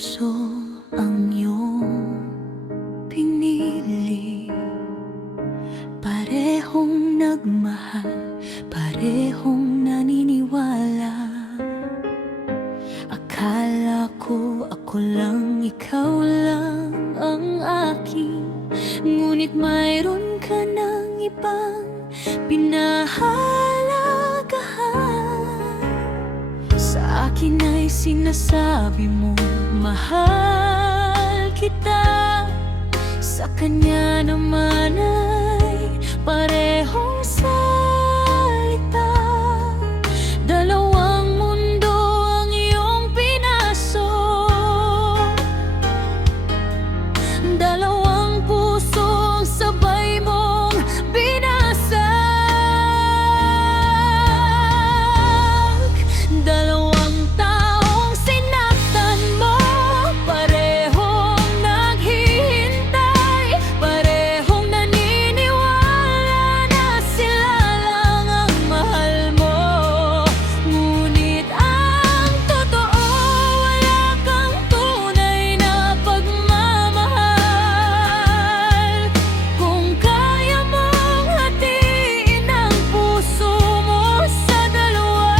puso ang iyong pinili. Parehong nagmahal, parehong naniniwala. Akala ko ako lang, ikaw lang ang akin. Ngunit mayroon ka ng ibang pinahalagahan. Sa akin ay sinasabi mo, mahal kita. Sa kanya naman ay parehong salita. Dalawang mundo ang iyong pinasok, dalawang puso ang sabay mong binasag. Dalawang taong sinaktan mo, parehong naghihintay, parehong naniniwala na sila lang ang mahal mo. Ngunit ang totoo, wala kang tunay na pagmamahal. Kung kaya mong hatiin ang puso mo sa dalawa,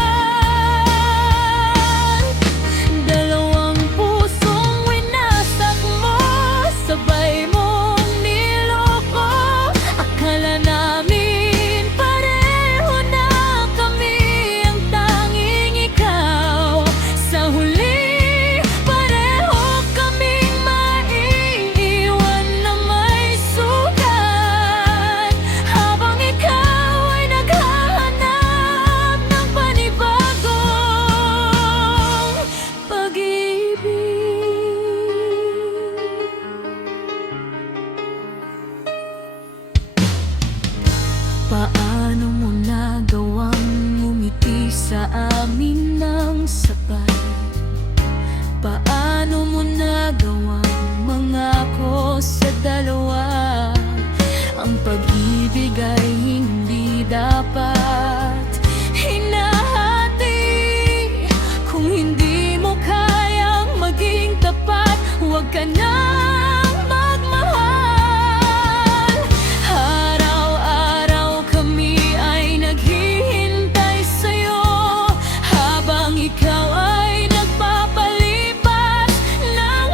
dalawang pusong winasak mo, sabay mong niloko. Akala namin pareho na kami, ang tanging ikaw. Sa huli, pareho kaming maiiwan na may sugat, habang ikaw ay naghahanap ng panibagong pag-ibig. Paano mo nagawang ngumiti sa amin ng sabay? Paano mo nagawang mangako sa dalawa? Ang pag-ibig ay hindi dapat hinahati. Kung hindi mo kayang maging tapat, huwag ka nang magmahal. Araw-araw kami ay naghihintay sa'yo, habang ikaw ay nagpapalipas ng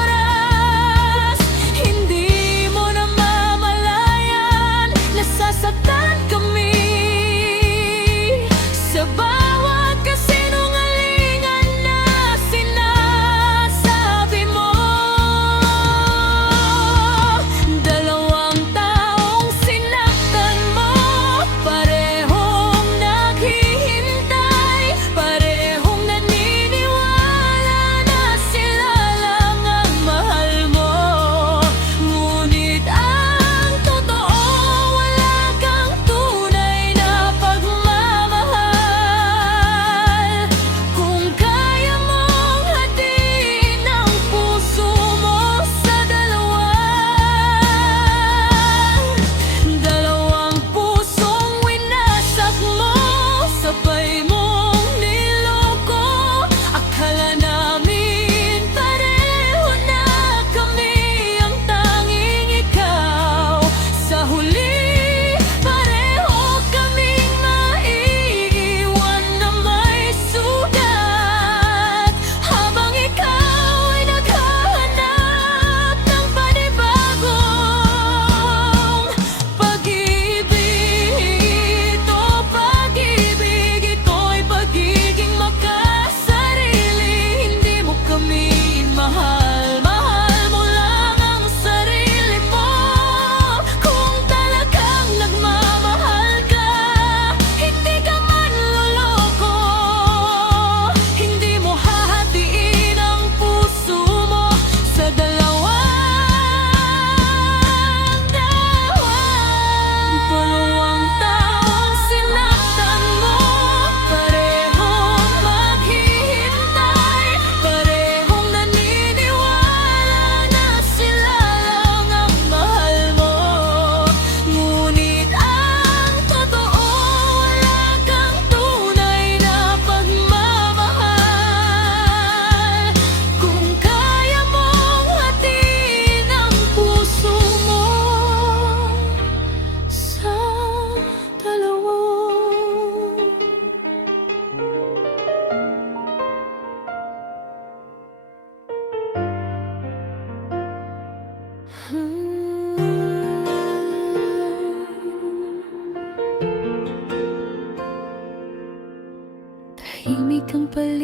oras. Hindi mo namamalayan, nasasaktan kami sa bawat kasinungalingan na sinasabi mo.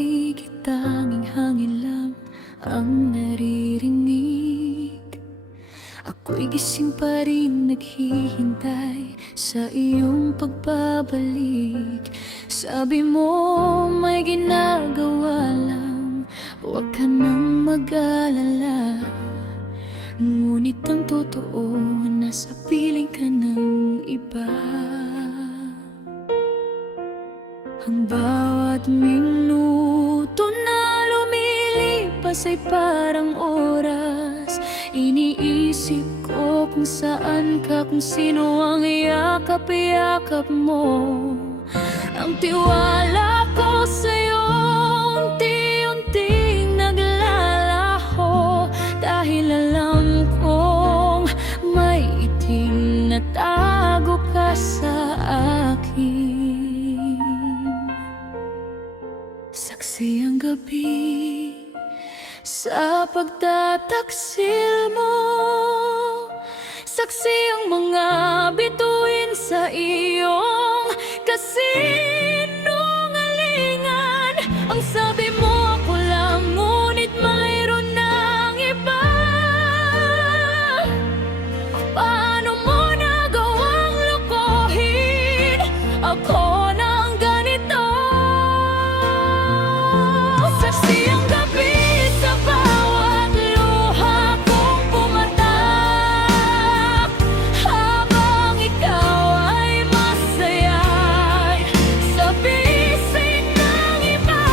paligid tanging hangin lang ang naririnig. Ako'y gising pa rin naghihintay sa iyong pagbabalik. Sabi mo may ginagawa lang, huwag ka nang mag-alala. Ngunit ang totoo, nasa piling ka ng iba. Ang bawat minuto na lumilipas ay parang oras. Iniisip ko kung saan ka, kung sino ang yakap-yakap mo. Ang tiwala ko sa'yo unti-unting naglalaho, dahil alam kong may itim na tago ka sa akin. Saksi ang gabi sa pagtataksil mo, saksi ang mga bituin sa iyong kasinungalingan. Ang sabi mo ako lang, ngunit mayroon ng iba. Paano mo nagawang lokohin ako ng ganito? Saksi ang gabi sa bawat luha kong pumatak, habang ikaw ay masaya sa bisig ng iba.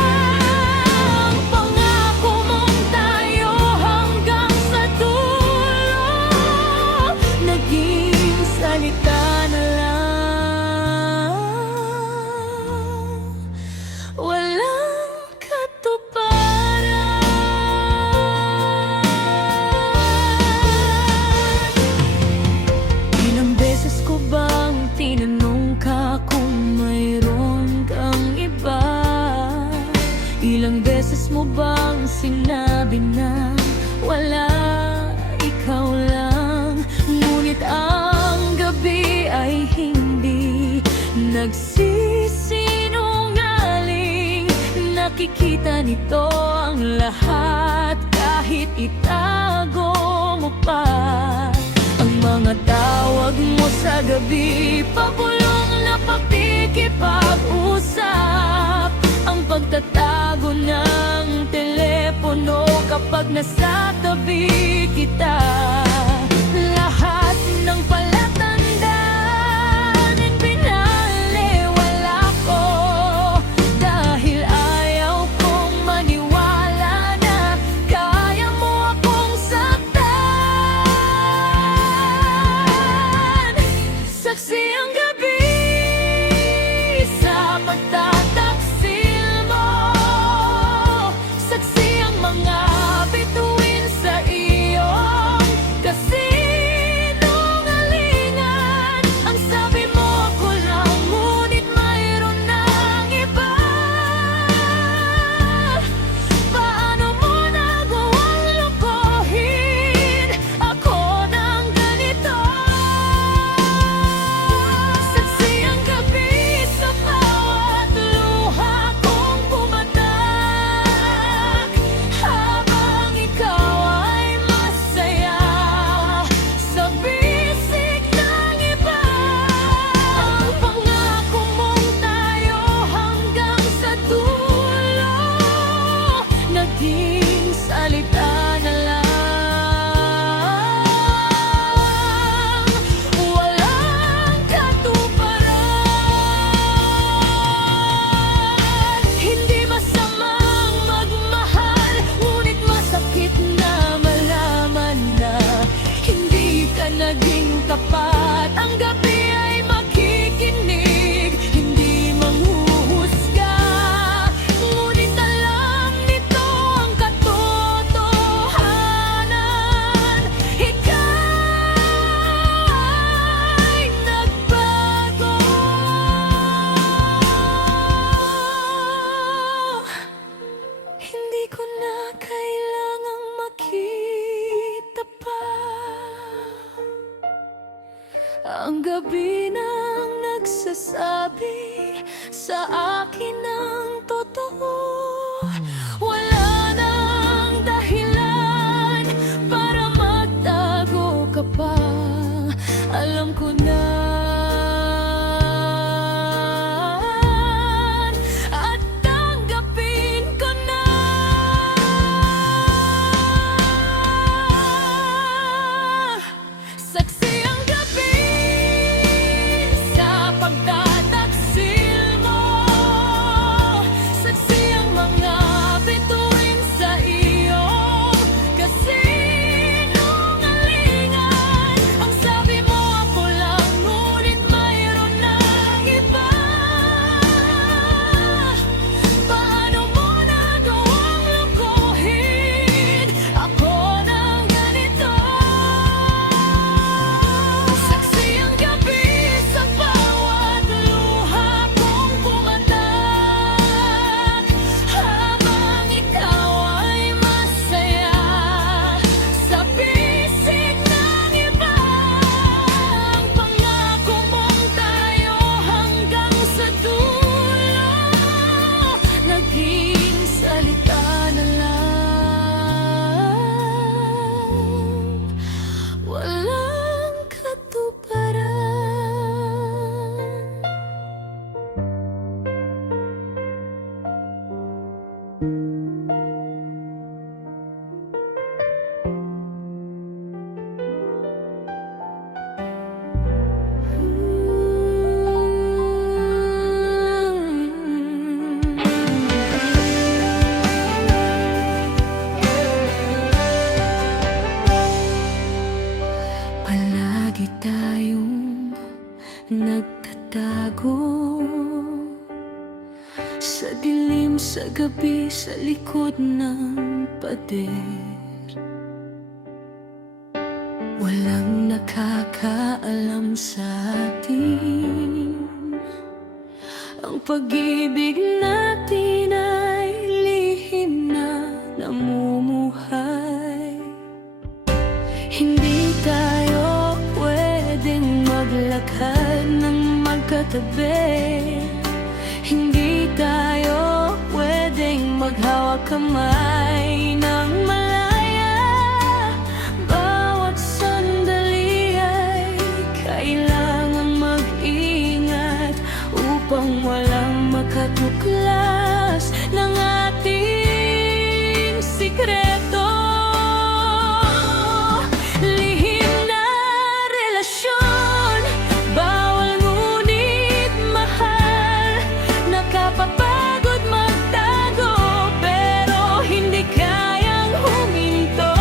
Ang pangako mong tayo hanggang sa dulo, naging salita na lang, walang katuparan. Ilang beses ko bang tinanong ka kung mayroon kang iba? Ilang beses mo bang sinabi na wala, ikaw lang? Ngunit ang gabi ay hindi nagsisinungaling. Nakikita nito ang lahat kahit itago mo pa. Ang mga tawag mo sa gabi, pabulong na pakikipag-usap. Ang pagtatago ng telepono kapag nasa tabi kita. Lahat ng palatandaan pinaliwala ko, dahil ayaw kong maniwala na kaya mo akong saktan. Saksi ang gabi sa pagtataksil mo, saksi ang mga bituin sa iyong kasinungalingan. Ang sabi mo ako lang, ngunit mayroon ng iba. Paano mo nagawang lokohin ako ng ganito? Saksi ang gabi sa bawat luha kong pumatak, habang ikaw ay masaya sa bisig ng iba. Ang pangako mong tayo hanggang sa dulo, naging salita na lang, walang katuparan. Hindi masamang magmahal, ngunit masakit na malaman na hindi ka naging tapat. Ang gabi ay makikinig, hindi manghuhusga, ngunit alam nito ang katotohanan. Ikaw ay nagbago. Hindi ko na kailangang makita pa. Ang gabi nang nagsasabi sa akin ng totoo. Wala nang dahilan para magtago ka pa. Alam ko na at tanggapin ko na. Saksi ang gabi sa pagtataksil mo. Saksi ang mga bituin sa iyong kasinungalingan. Ang sabi mo ako lang, ngunit mayroon ng iba. Paano mo nagawang lukuhin ako ng ganito? Saksi ang gabi sa bawat luha kong pumatak, habang ikaw ay masaya sa bisig ng iba. Ang pangako mong tayo hanggang sa dulo, naging salita na lang, walang katuparan. Palagi tayong nagtatago sa dilim, sa gabi, sa likod ng pader. Walang nakakaalam sa atin. Ang pag-ibig natin ay lihim na namumuhay. Hindi tayo pwedeng maglakad ng magkatabi. Hindi tayo pwedeng maghawak kamay ng malaya. Bawat sandali ay kailangang mag-ingat upang walang makatuklas ng ating sikreto. Lihim na relasyon, bawal ngunit mahal. Nakapapagod magtago, pero hindi kayang huminto.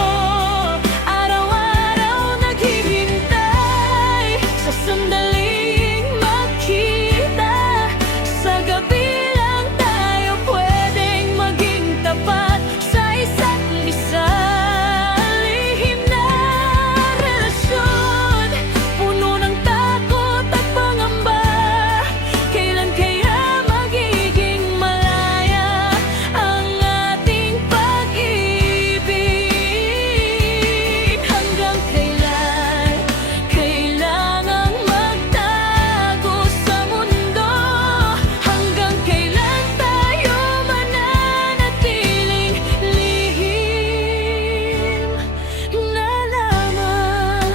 Araw-araw naghihintay sa sandaling magkita. Sa gabi lang tayo pwedeng maging tapat sa isa't isa. Lihim na relasyon, puno ng takot at pangamba. Kailan kaya magiging malaya ang ating pag-ibig? Hanggang kailan kailangang magtago sa mundo? Hanggang kailan tayo mananatiling lihim na lamang?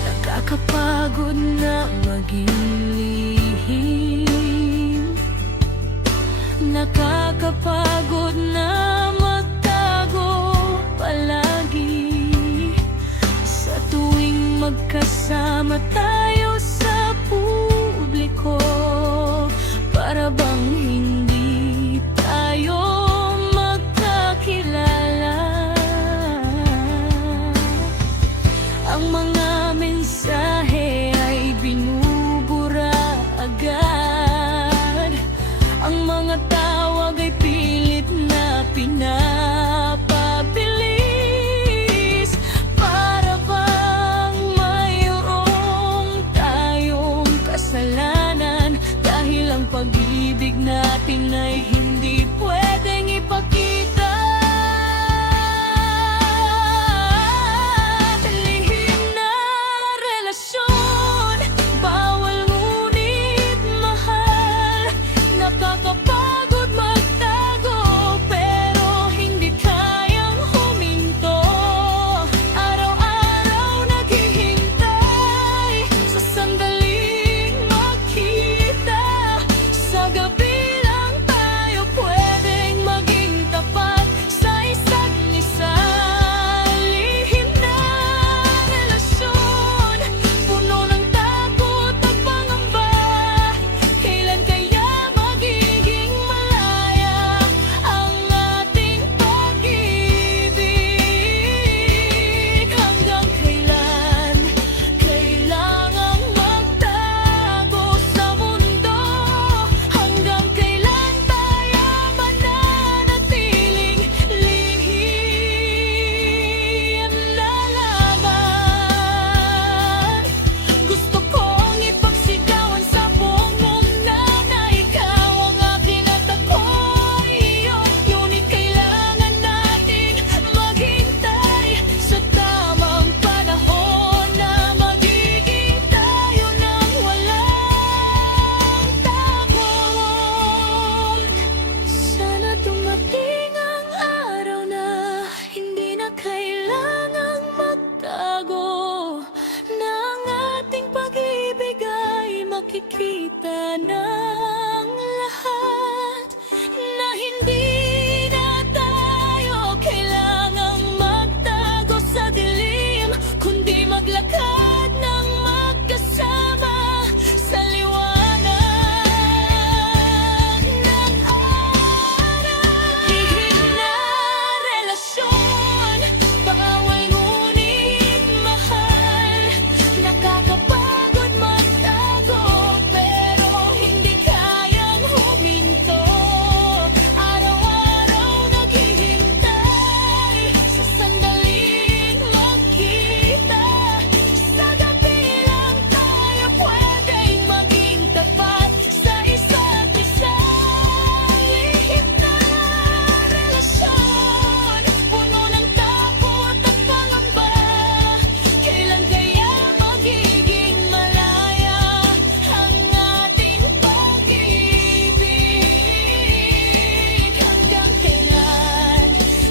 Nakakapagod na maging lihim. Nakakapagod na magtago palagi. Sa tuwing magkasama tayo sa publiko, para bang hindi tayo magkakilala. Ang mga mensahe ay binubura agad. Ang mga tawag ay pilit na pinapabilis. Para bang mayroong tayong kasalanan, dahil ang pag-ibig natin ay hindi pwedeng ipakita. Lihim na relasyon, bawal ngunit makikita ng lahat na hindi na tayo kailangang magtago sa dilim, kundi maglakad ng magkasama sa liwanag ng araw. Lihim na relasyon, bawal ngunit mahal. Nakakapagod magtago, pero hindi kayang huminto. Araw-araw naghihintay sa sandaling magkita. Sa gabi lang tayo pwedeng maging tapat sa isa't isa. Lihim na relasyon, puno ng takot at pangamba. Kailan kaya magiging malaya ang ating pag-ibig? Hanggang kailan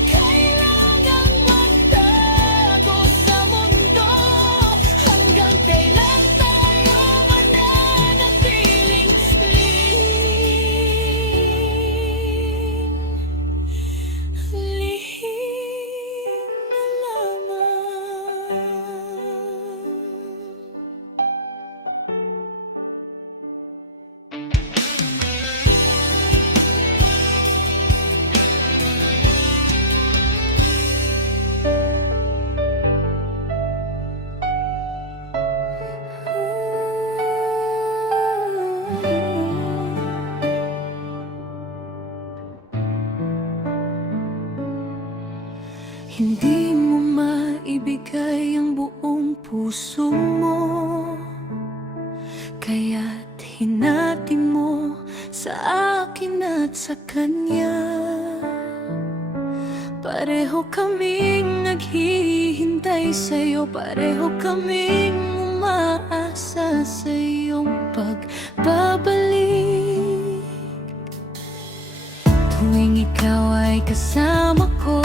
kailangang magtago sa mundo? Hanggang kailan tayo mananatiling lihim na lamang? Hindi mo maibigay ang buong puso mo, kaya't hinati mo sa akin at sa kanya. Pareho kaming naghihintay sa'yo, pareho kaming umaasa sa iyong pagbabalik. Tuwing ikaw ay kasama ko,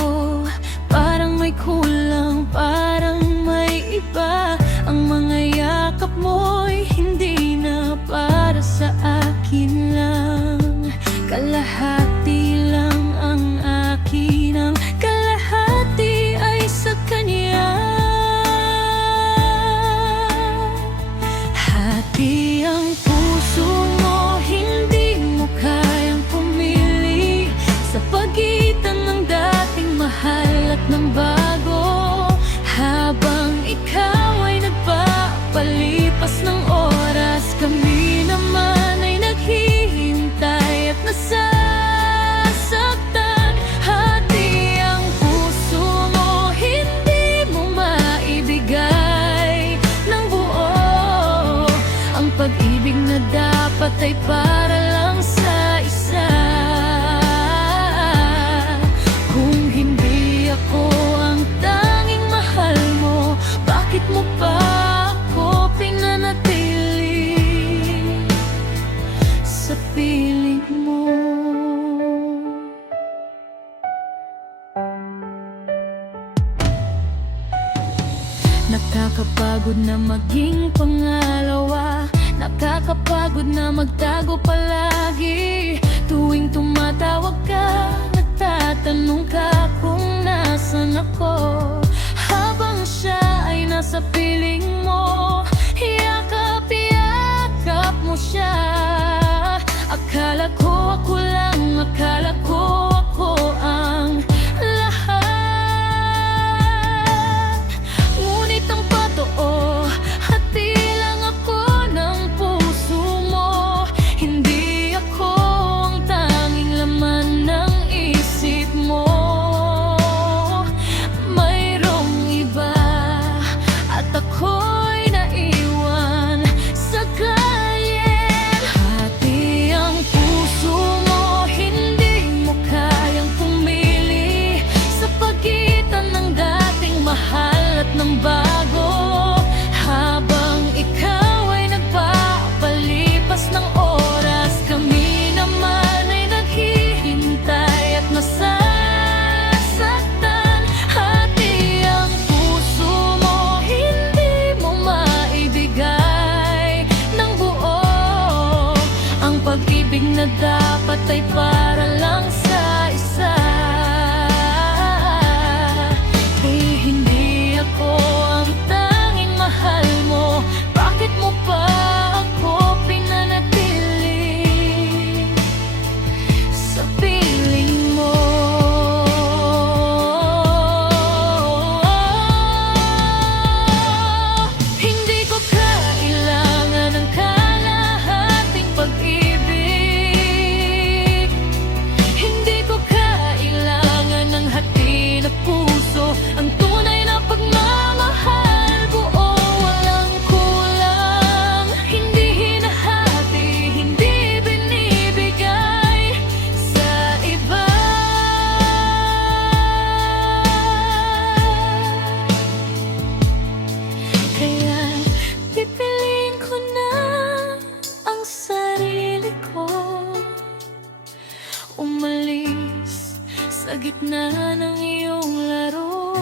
parang may kulang, parang may iba. Ang mga yakap mo'y hindi na para sa akin lang. Kalahati lang ang akin, ang kalahati ay sa kanya. Hati ang puso mo, hindi mo kayang pumili sa pagitan ng dating mahal at ng bago. Habang ikaw ay nagpapalipas ng oras, kami naman ay naghihintay at nasasaktan. Hati ang puso mo, hindi mo maibigay ng buo. Ang pag-ibig na dapat ay para lang sa isa. Kung hindi ako ang tanging mahal mo, bakit mo pa ako pinanatili sa piling mo? Nakakapagod na maging pangalawa, nakakapagod na magtago palagi. Tuwing tumatawag ka, nagtatanong ka kung nasan ako. Habang siya ay nasa piling mo, yakap-yakap mo siya. Akala ko ako lang, akala ko ako ang lahat. Ngunit ang patoo, hati lang ako ng puso mo. Hindi ako ang tanging laman ng isip mo. Mayroong iba at ako'y naiwan sa kalye. na dapat ay para lang sa isa. Eh hindi ako ang tanging mahal mo, bakit mo pa ako pinanatili sa piling mo? Hindi ko kailangan ng kalahating pag-ibig, hindi ko kailangan ng hati na puso, ang tunay na pagmamahal buo, walang kulang, hindi hinahati, hindi binibigay sa iba. Kaya pipiliin ko na ang sarili ko, umalis sa gitna ng iyong laro.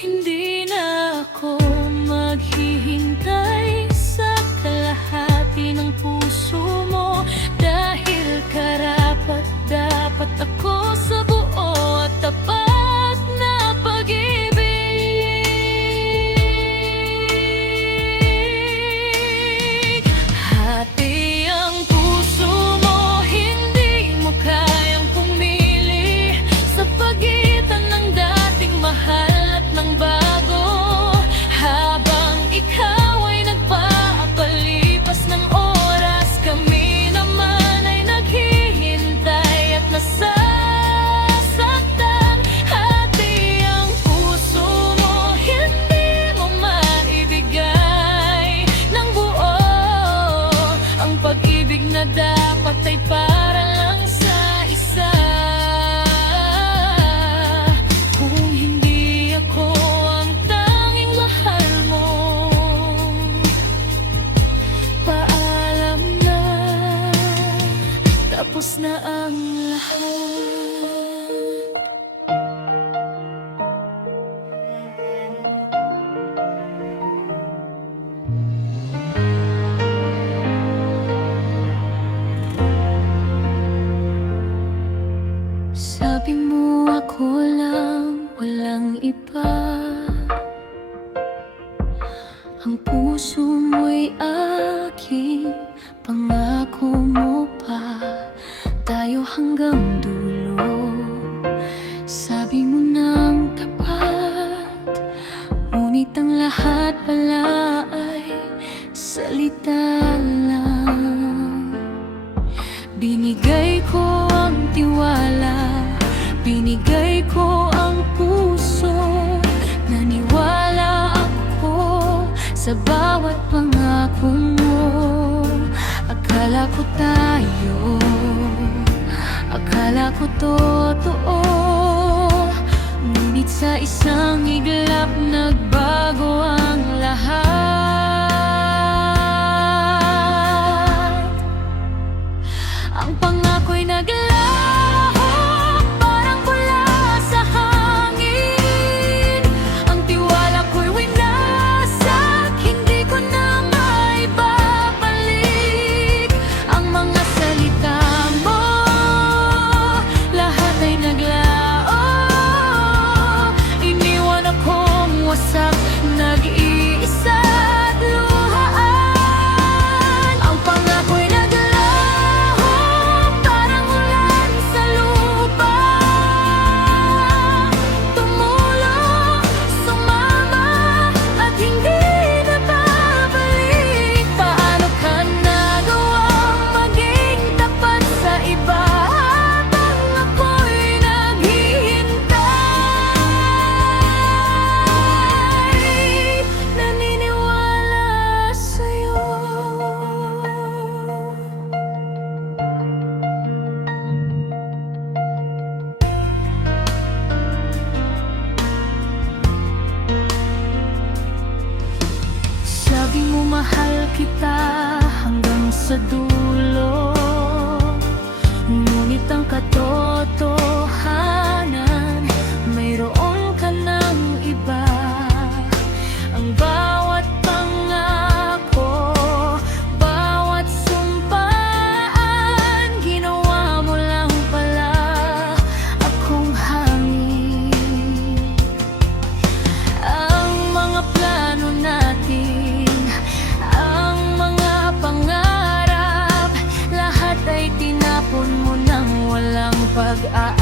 Hindi na ako maghihintay sa kalahati ng puso mo, dahil karapat dapat ako sa buo at tapat na pag-ibig. Hati ang puso mo, hindi mo kayang pumili sa pagitan ng dating mahal at ng bago. Habang ikaw ay nagpapalipas ng oras, kami naman ay naghihintay at nasasaktan. Hati ang puso mo, hindi mo maibigay ng buo ang pag-ibig na dapat ay para lang sa isa. Kung hindi ako ang tanging mahal mo, paalam na, tapos na ang lahat. Sabi mo ako lang, walang iba, ang puso mo'y aking, pangako mo pa tayo hanggang dulo. Sabi mo nang tapat, ngunit ang lahat pala ay salita lang. Binigay ko ang tiwala, binigay ko ang puso, naniwala ako sa bawat pangako mo. Akala ko akala ko totoo, ngunit sa isang iglap nagbago ang lahat. Ang pangako'y naglaho, parang bula sa hangin. Ang tiwala ko'y winasak, hindi ko na maibabalik. Ang mga salita mo, lahat ay naglao, iniwan akong wasak, nag-iisa at luhaan. Ang pangako'y naglaho, parang ulan sa lupa, tumulong, sumama, at hindi na babalik. Paano ka nagawang maging tapat sa iba habang ako'y naghihintay, naniniwala sa'yo? Sabi mo mahal kita hanggang sa dulo, ngunit ang katotohanan, mayroon ka ng iba. Ang bawat pangako, bawat sumpa pag-aaral